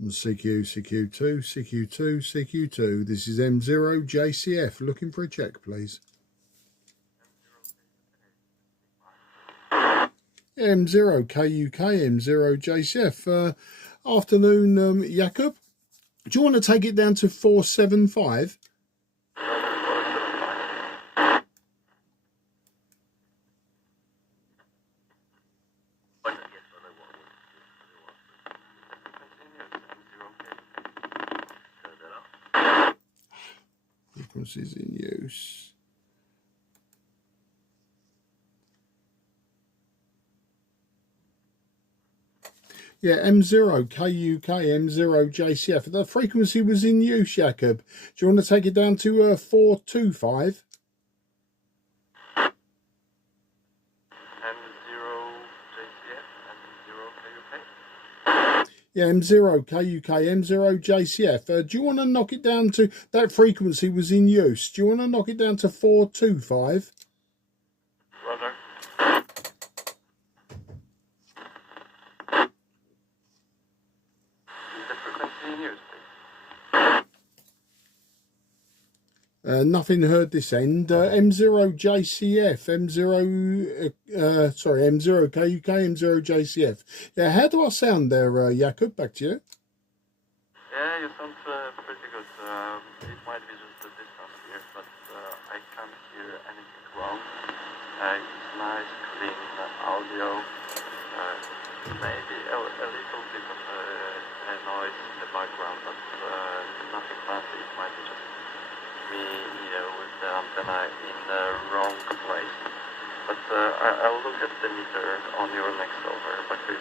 CQ, CQ2, CQ2, CQ2. This is M0JCF. Looking for a check, please. M0KUK, M0JCF. Afternoon, Jakob. Do you want to take it down to 475? Frequencies in use. Yeah, M0KUK, M0JCF. The frequency was in use, Jakob. Do you want to take it down to 425? Yeah, M0KUK, M0JCF. Do you want to knock it down to, that frequency was in use. Do you want to knock it down to 425? Roger. Is the frequency in use, please? Nothing heard this end. M0JCF, M0KUK, M0JCF. Yeah, how do I sound there, Jakob? Back to you. Yeah, you sound pretty good. It might be just the distance here, but I can't hear anything wrong. It's nice, clean audio. Maybe a little bit of a noise in the background, but nothing fancy. It might be just me, with the antenna in the wrong place. But I'll look at the meter on your next over. Back to you.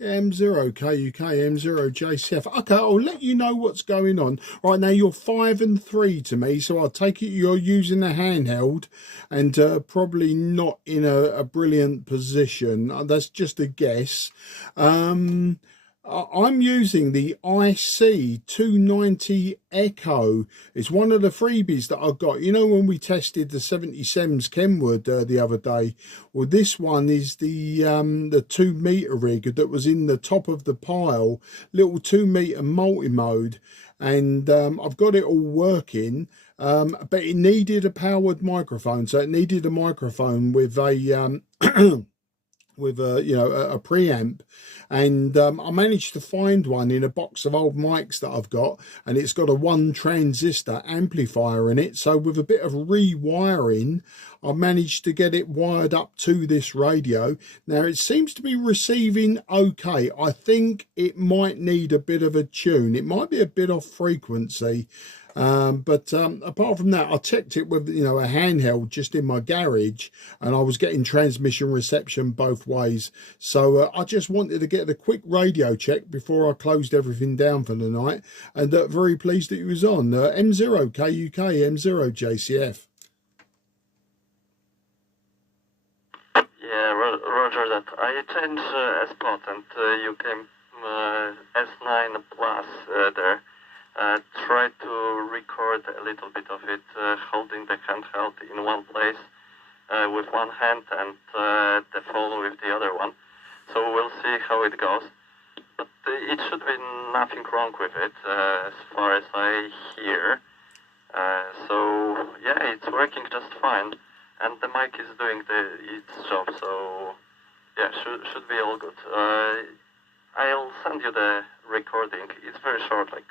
M0KUK, M0JCF. Okay, I'll let you know what's going on. Right now, you're 5 and 3 to me, so I'll take it you're using a handheld and probably not in a brilliant position. That's just a guess. I'm using the IC-290 Echo. It's one of the freebies that I got. You know when we tested the 77s Kenwood the other day? Well, this one is the 2 meter rig that was in the top of the pile, little 2 meter multi-mode. And I've got it all working, but it needed a powered microphone. So it needed a microphone with a... with a preamp, and I managed to find one in a box of old mics that I've got, and it's got a 1 transistor amplifier in it. So with a bit of rewiring, I managed to get it wired up to this radio. Now it seems to be receiving okay. I think it might need a bit of a tune. It might be a bit off frequency. But apart from that, I checked it with a handheld just in my garage, and I was getting transmission reception both ways. So I just wanted to get a quick radio check before I closed everything down for the night, and very pleased that it was on. M0KUK, M0JCF. Yeah, roger that. I changed a spot, and you came S9 plus there. Try to record a little bit of it, holding the handheld in one place with one hand and the phone with the other one. So we'll see how it goes. But it should be nothing wrong with it as far as I hear. So yeah, it's working just fine, and the mic is doing its job. So yeah, should be all good. I'll send you the recording. It's very short, like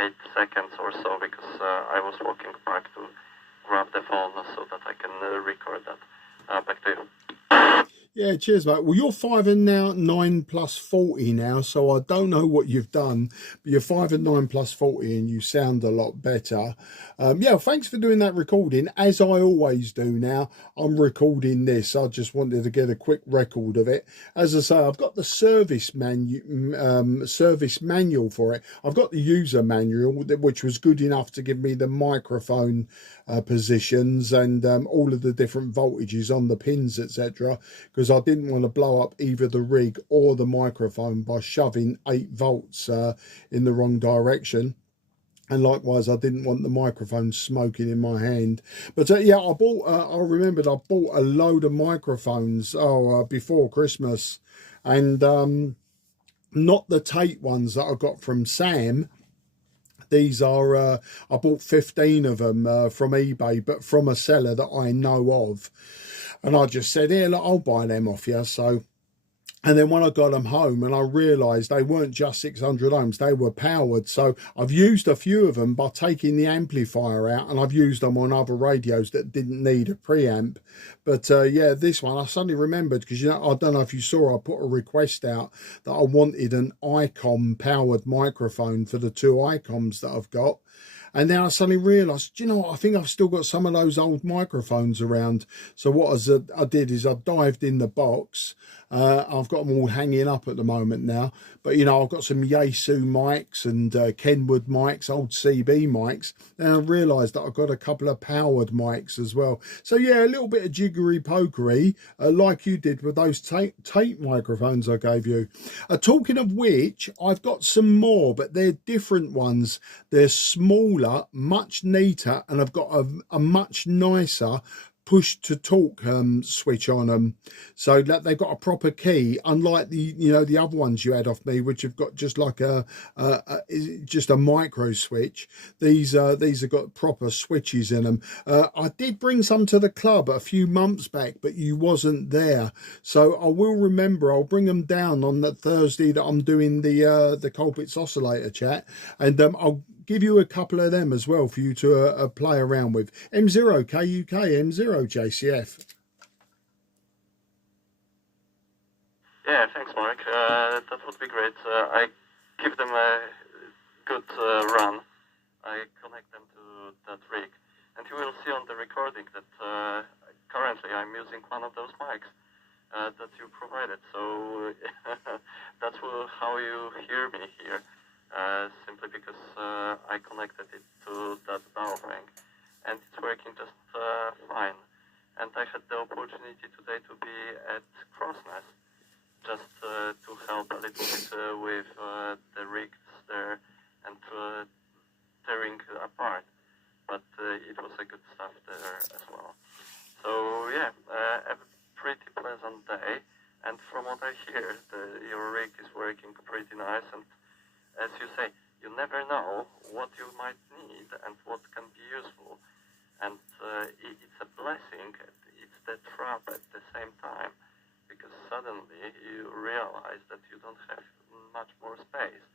8 seconds or so, because I was walking back to grab the phone so that I can record that. Back to you. Yeah, cheers, mate. Well, you're 5 and 9 plus 40 now, so I don't know what you've done, but you're 5 and 9 plus 40 and you sound a lot better. Yeah, thanks for doing that recording. As I always do now, I'm recording this. I just wanted to get a quick record of it. As I say, I've got the service manual for it. I've got the user manual, which was good enough to give me the microphone positions and all of the different voltages on the pins, etc., because I didn't want to blow up either the rig or the microphone by shoving 8 volts in the wrong direction. And likewise, I didn't want the microphone smoking in my hand. But yeah, I remembered I bought a load of microphones before Christmas, and not the Tate ones that I got from Sam. These are, I bought 15 of them from eBay, but from a seller that I know of. And I just said, here, look, I'll buy them off you. So, and then when I got them home and I realised they weren't just 600 ohms, they were powered. So I've used a few of them by taking the amplifier out, and I've used them on other radios that didn't need a preamp. But yeah, this one I suddenly remembered, because, you know, I don't know if you saw, I put a request out that I wanted an Icom powered microphone for the 2 Icoms that I've got. And then I suddenly realised, do you know what, I think I've still got some of those old microphones around. So what I did is I dived in the box. I've got them all hanging up at the moment now. But, you know, I've got some Yaesu mics and Kenwood mics, old CB mics. And I realised that I've got a couple of powered mics as well. So, yeah, a little bit of jiggery pokery, like you did with those Tate microphones I gave you. Talking of which, I've got some more, but they're different ones. They're smaller, much neater, and I've got a much nicer push to talk switch on them, so that they've got a proper key, unlike the, you know, the other ones you had off me, which have got just like just a micro switch. These have got proper switches in them. I did bring some to the club a few months back, but you wasn't there, so I will remember. I'll bring them down on that Thursday that I'm doing the Colpitts oscillator chat, and I'll give you a couple of them as well for you to play around with. M0 KUK, M0 JCF. Yeah, thanks, Mark. That would be great. I give them a good run. I connect them to that rig, and you will see on the recording that currently I'm using one of those mics that you provided. So that's how you hear me here. Simply because I connected it to that power bank, and it's working just fine. And I had the opportunity today to be at Crossness, just to help a little bit with the rigs there and tearing apart. But it was a good stuff there as well. So yeah, a pretty pleasant day. And from what I hear, your rig is working pretty nice. And as you say, you never know what you might need and what can be useful. And it's a blessing, it's the trap at the same time, because suddenly you realize that you don't have much more space,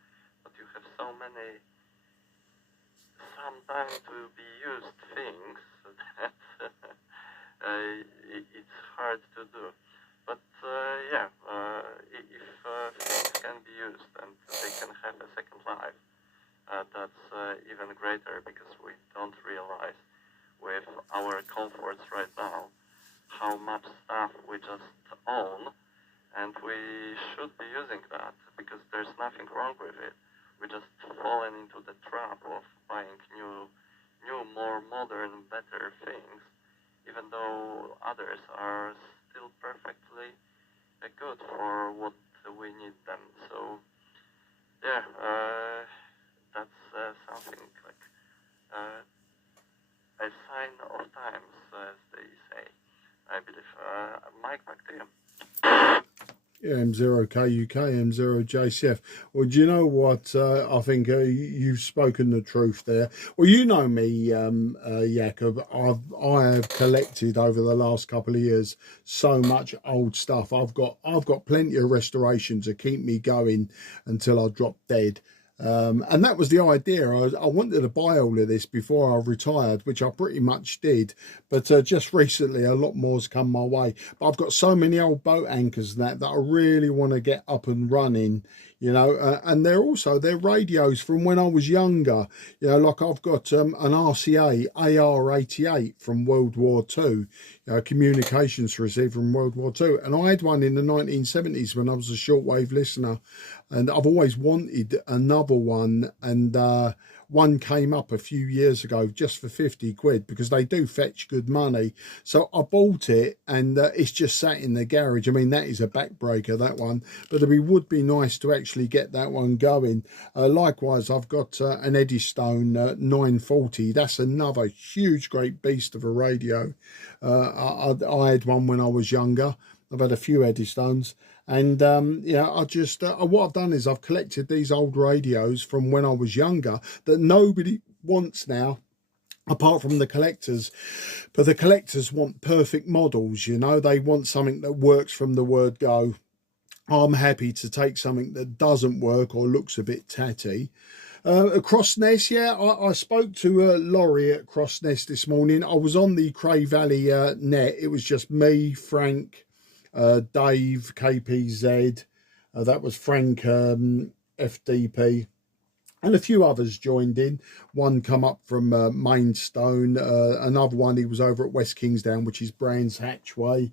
but you have so many sometimes to be used things that it's hard to do. But yeah, if things can be used and they can have a second life, that's even greater, because we don't realize with our comforts right now how much stuff we just own, and we should be using that, because there's nothing wrong with it. We just fallen into the trap of buying new, more modern, better things, even though others are still perfectly good for what we need them. So yeah, that's something like a sign of times, as they say, I believe. Mike, back to you. Yeah, M0 KUK, M0 JCF. Well, do you know what? I think you've spoken the truth there. Well, you know me, Jakob. I have collected over the last couple of years so much old stuff. I've got plenty of restoration to keep me going until I drop dead. And that was the idea. I wanted to buy all of this before I retired, which I pretty much did. But just recently, a lot more's come my way. But I've got so many old boat anchors and that I really want to get up and running, you know. And they're radios from when I was younger. You know, like I've got an RCA AR-88 from World War II, communications receiver from World War II. And I had one in the 1970s when I was a shortwave listener. And I've always wanted another one, and one came up a few years ago just for 50 quid, because they do fetch good money. So I bought it, and it's just sat in the garage. I mean, that is a backbreaker, that one, but it would be nice to actually get that one going. Likewise, I've got an Eddystone 940. That's another huge, great beast of a radio. I had one when I was younger. I've had a few Eddystones, And yeah, I just what I've done is I've collected these old radios from when I was younger that nobody wants now, apart from the collectors. But the collectors want perfect models, you know, they want something that works from the word go. I'm happy to take something that doesn't work or looks a bit tatty. Across Nest, yeah, I spoke to Laurie at Cross Nest this morning. I was on the Cray Valley net. It was just me, Frank, Dave, KPZ. That was Frank, FDP. And a few others joined in. One come up from Maidstone. Another one, he was over at West Kingsdown, which is Brands Hatchway.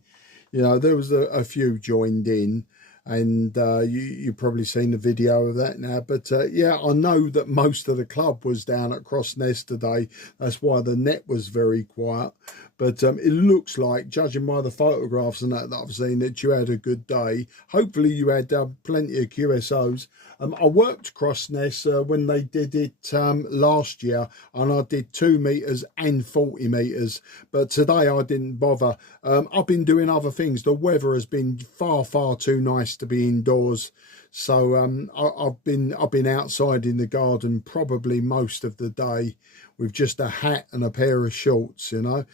You know, there was a few joined in, and you've probably seen the video of that now. But yeah, I know that most of the club was down at Cross Nest today. That's why the net was very quiet. But it looks like, judging by the photographs and that I've seen, that you had a good day. Hopefully you had plenty of QSOs. I worked Cross Nest when they did it last year, and I did 2 meters and 40 meters. But today I didn't bother. I've been doing other things. The weather has been far too nice to be indoors. So I've been outside in the garden probably most of the day with just a hat and a pair of shorts, you know.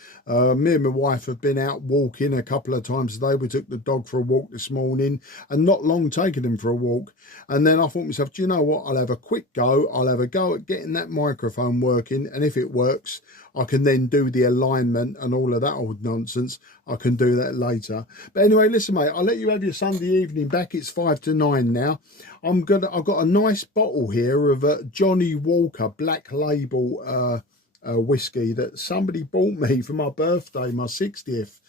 Me and my wife have been out walking a couple of times today. We took the dog for a walk this morning, and not long taking him for a walk. And then I thought to myself, do you know what? I'll have a quick go. I'll have a go at getting that microphone working, and if it works, I can then do the alignment and all of that old nonsense. I can do that later. But anyway, listen, mate, I'll let you have your Sunday evening back. It's 5 to 9 now. I've got a nice bottle here of Johnny Walker Black Label whiskey that somebody bought me for my birthday, my 60th,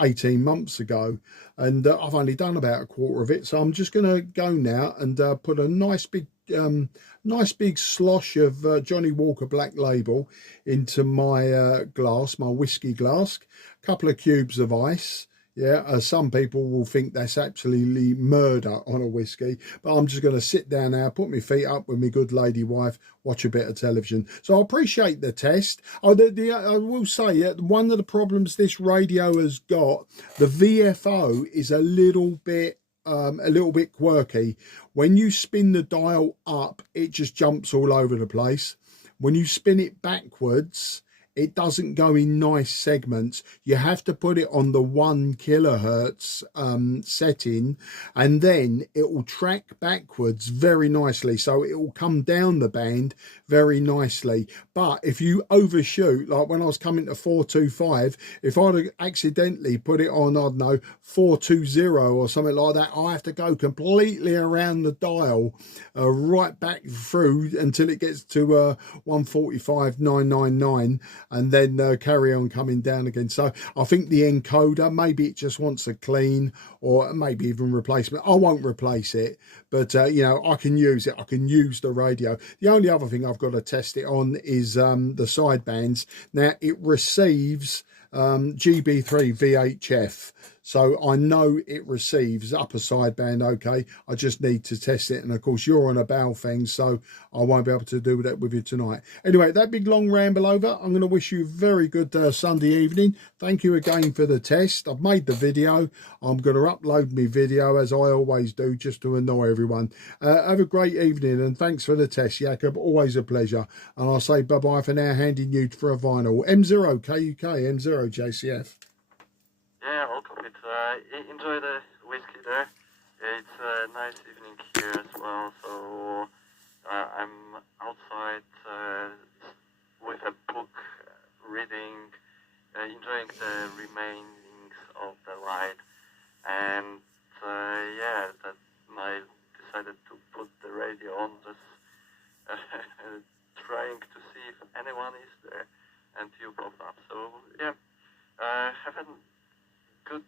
18 months ago. And I've only done about a quarter of it. So I'm just going to go now and put a nice big slosh of Johnny Walker Black Label into my glass, my whiskey glass. A couple of cubes of ice. Yeah, some people will think that's absolutely murder on a whiskey, but I'm just going to sit down now, put my feet up with my good lady wife, watch a bit of television. So I appreciate the test. I will say, one of the problems this radio has got, the VFO is a little bit quirky. When you spin the dial up, it just jumps all over the place. When you spin it backwards, it doesn't go in nice segments. You have to put it on the 1 kilohertz setting, and then it will track backwards very nicely. So it will come down the band very nicely. But if you overshoot, like when I was coming to 425, if I'd have accidentally put it on, I don't know, 420 or something like that, I have to go completely around the dial, right back through until it gets to 145,999. And then carry on coming down again. So I think the encoder, maybe it just wants a clean, or maybe even replacement. I won't replace it, but you know, I can use it. I can use the radio. The only other thing I've got to test it on is the sidebands. Now it receives GB3 VHF, so I know it receives upper sideband okay. I just need to test it, and of course you're on a Baofeng, so I won't be able to do that with you tonight. Anyway, that big long ramble over. I'm going to wish you a very good Sunday evening. Thank you again for the test. I've made the video. I'm going to upload my video as I always do, just to annoy everyone. Have a great evening, and thanks for the test, Jakob. Always a pleasure. And I'll say bye-bye for now, handing you for a vinyl. M0KUK, M0JCF. Yeah, all complete. Enjoy the whiskey there. It's a nice evening here as well, so I'm outside with a book, reading, enjoying the remainings of the light, and yeah, that I decided to put the radio on, just trying to see if anyone is there, and you popped up. So yeah, have a good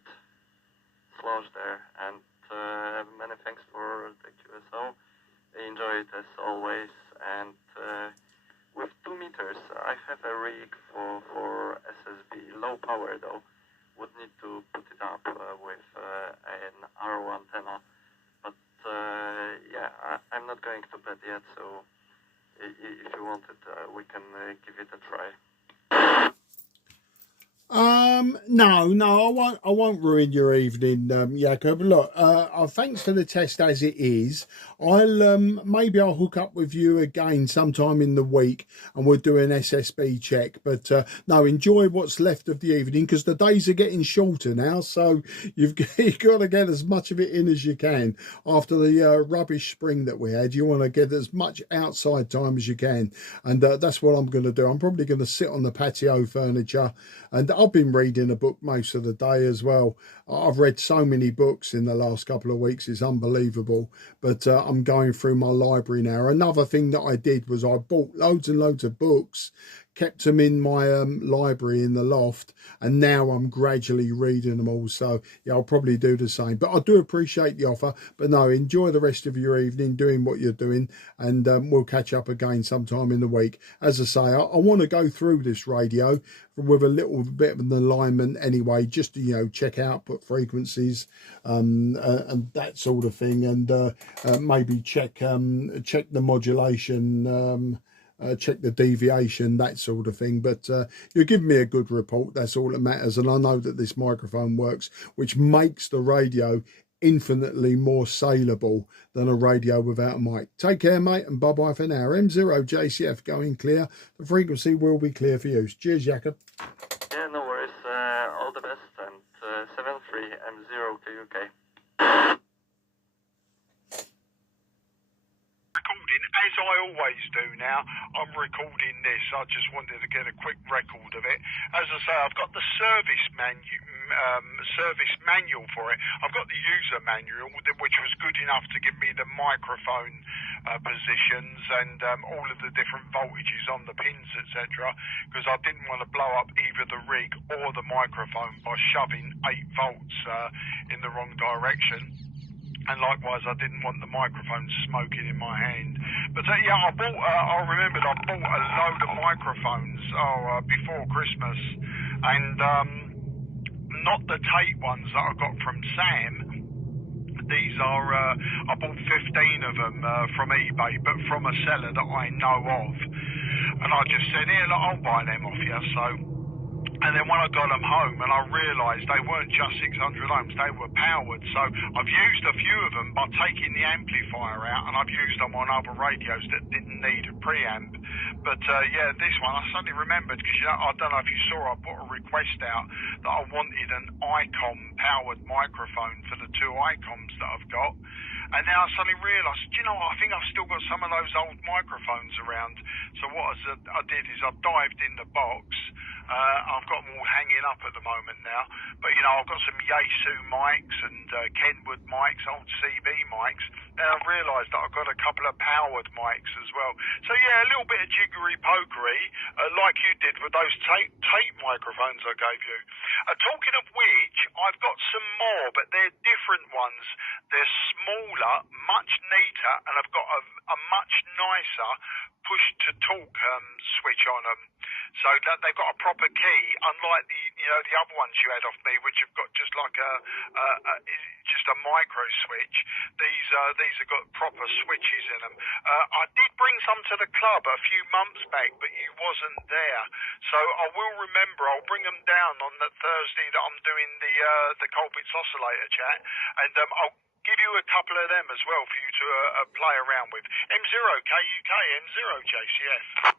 slosh there, and many thanks for the QSO. Enjoy it as always, and with 2 meters, I have a rig for SSB, low power though. Would need to put it up with an RO antenna, but yeah, I'm not going to bed yet, so if you want it, we can give it a try. No, I won't ruin your evening, Jacob. Look, thanks for the test as it is. Maybe I'll hook up with you again sometime in the week and we'll do an SSB check. But no, enjoy what's left of the evening because the days are getting shorter now. So you've got to get as much of it in as you can after the rubbish spring that we had. You want to get as much outside time as you can, and that's what I'm going to do. I'm probably going to sit on the patio furniture, and I've been reading a book most of the day as well. I've read so many books in the last couple of weeks, it's unbelievable. But I'm going through my library now. Another thing that I did was I bought loads and loads of books, kept them in my library in the loft, and now I'm gradually reading them all. So yeah, I'll probably do the same. But I do appreciate the offer. But no, enjoy the rest of your evening doing what you're doing, and we'll catch up again sometime in the week. As I say, I want to go through this radio with a little bit of an alignment anyway, just to check output frequencies and that sort of thing, and maybe check the modulation, check the deviation, that sort of thing. But you're giving me a good report, that's all that matters. And I know that this microphone works, which makes the radio infinitely more saleable than a radio without a mic. Take care, mate, and bye-bye for now. M0JCF going clear. The frequency will be clear for use. Cheers, Jacob. Yeah, no worries. All the best, and 73 M0 KUK. As I always do now, I'm recording this. I just wanted to get a quick record of it. As I say, I've got the service manual for it. I've got the user manual, which was good enough to give me the microphone positions and all of the different voltages on the pins, etc. Because I didn't want to blow up either the rig or the microphone by shoving 8 volts in the wrong direction. And likewise, I didn't want the microphone smoking in my hand. But yeah, I remembered I bought a load of microphones before Christmas, and not the Tate ones that I got from Sam. These are, I bought 15 of them from eBay, but from a seller that I know of. And I just said, here, look, I'll buy them off you. So. And then when I got them home and I realised they weren't just 600 ohms, they were powered. So I've used a few of them by taking the amplifier out, and I've used them on other radios that didn't need a preamp. But yeah, this one, I suddenly remembered, because I don't know if you saw, I put a request out that I wanted an Icom powered microphone for the 2 Icoms that I've got. And now I suddenly realised, I think I've still got some of those old microphones around. So what I did is I dived in the box. I've got them all hanging up at the moment now. But, I've got some Yaesu mics and Kenwood mics, old CB mics. And I've realised that I've got a couple of powered mics as well. So, yeah, a little bit of jiggery-pokery, like you did with those tape microphones I gave you. Talking of which, I've got some more, but they're different ones. They're smaller, much neater, and I've got a much nicer push-to-talk switch on them. So that they've got a proper key, unlike the other ones you had off me, which have got just like just a micro switch. These have got proper switches in them. I did bring some to the club a few months back, but you wasn't there. So I will remember. I'll bring them down on that Thursday that I'm doing the Colbit's oscillator chat, and I'll give you a couple of them as well for you to play around with. M0KUK, M0JCF.